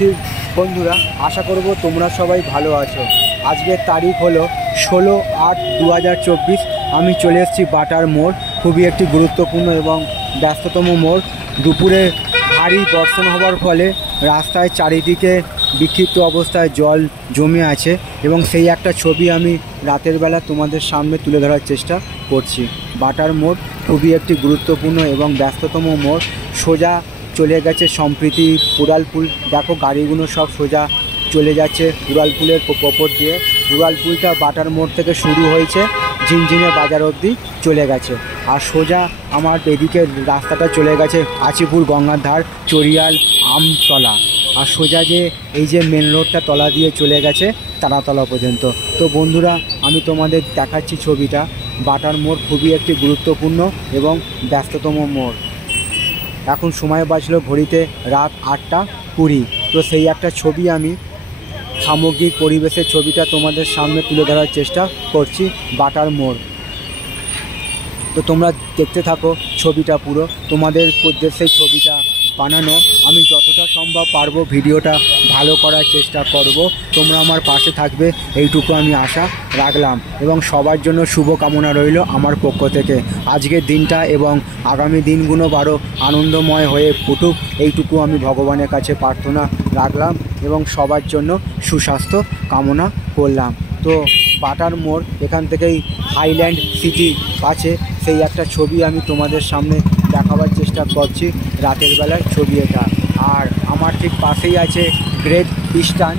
উপস্থিত বন্ধুরা, আশা করব তোমরা সবাই ভালো আছো। আজকের তারিখ হলো 16/8/2024। আমি চলে এসেছি বাটার মোড়, খুবই একটি গুরুত্বপূর্ণ এবং ব্যস্ততম মোড়। দুপুরে ভারী বর্ষণ হওয়ার ফলে রাস্তায় চারিদিকে বিক্ষিপ্ত অবস্থায় জল জমে আছে এবং সেই একটা ছবি আমি রাতের বেলা তোমাদের সামনে তুলে ধরার চেষ্টা করছি। বাটার মোড় খুবই একটি গুরুত্বপূর্ণ এবং ব্যস্ততম মোড়। সোজা চলে গেছে সম্প্রীতি উড়ালপুল। দেখো গাড়িগুলো সব সোজা চলে যাচ্ছে উড়ালপুলের ওপর দিয়ে। উড়ালপুলটা বাটার মোড় থেকে শুরু হয়েছে, ঝিনঝিনে বাজার অবধি চলে গেছে। আর সোজা আমার এদিকে রাস্তাটা চলে গেছে আচিপুর, গঙ্গার ধার, চরিয়াল, আমতলা। আর সোজা যে এই যে মেন রোডটা তলা দিয়ে চলে গেছে তারাতলা পর্যন্ত। তো বন্ধুরা, আমি তোমাদের দেখাচ্ছি ছবিটা। বাটার মোড় খুবই একটি গুরুত্বপূর্ণ এবং ব্যস্ততম মোড়। এখন সময় বাজলো ঘড়িতে রাত 8:20। তো সেই একটা ছবি আমি সামগ্রিক পরিবেশের ছবিটা তোমাদের সামনে তুলে ধরার চেষ্টা করছি বাটার মোড়। তো তোমরা দেখতে থাকো ছবিটা পুরো। তোমাদের উদ্দেশ্যে ছবিটা বানানো, আমি যতটা সম্ভব পারবো ভিডিওটা ভালো করার চেষ্টা করব। তোমরা আমার পাশে থাকবে এইটুকু আমি আশা রাখলাম এবং সবার জন্য শুভ কামনা রইল আমার পক্ষ থেকে। আজকের দিনটা এবং আগামী দিনগুলো আরও আনন্দময় হয়ে উঠুক, এইটুকু আমি ভগবানের কাছে প্রার্থনা রাখলাম এবং সবার জন্য সুস্বাস্থ্য কামনা করলাম। তো বাটার মোড়, এখান থেকেই হাইল্যান্ড সিটি আছে, সেই একটা ছবি আমি তোমাদের সামনে দেখাবার চেষ্টা করছি রাতের বেলার ছবি এটা। আর আমার ঠিক পাশেই আছে গ্রেট ইস্টার্ন,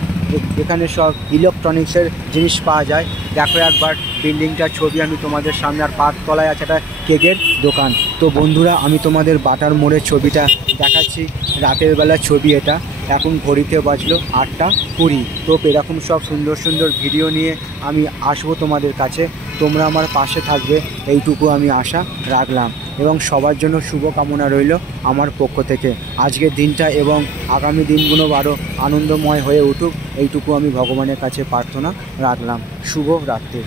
এখানে সব ইলেকট্রনিক্সের জিনিস পাওয়া যায়। দেখো একবার বিল্ডিংটার ছবি আমি তোমাদের সামনে। আর পাঁচতলায় আছে একটা কেকের দোকান। তো বন্ধুরা, আমি তোমাদের বাটার মোড়ের ছবিটা দেখাচ্ছি রাতের বেলার ছবি এটা। এখন ঘড়িতে বাজলো 8:20। তো এরকম সব সুন্দর সুন্দর ভিডিও নিয়ে আমি আসবো তোমাদের কাছে। তোমরা আমার পাশে থাকবে এইটুকু আমি আশা রাখলাম এবং সবার জন্য শুভ কামনা রইল আমার পক্ষ থেকে। আজকের দিনটা এবং আগামী দিনগুলো আরও আনন্দময় হয়ে উঠুক, এইটুকু আমি ভগবানের কাছে প্রার্থনা রাখলাম। শুভ রাত্রি।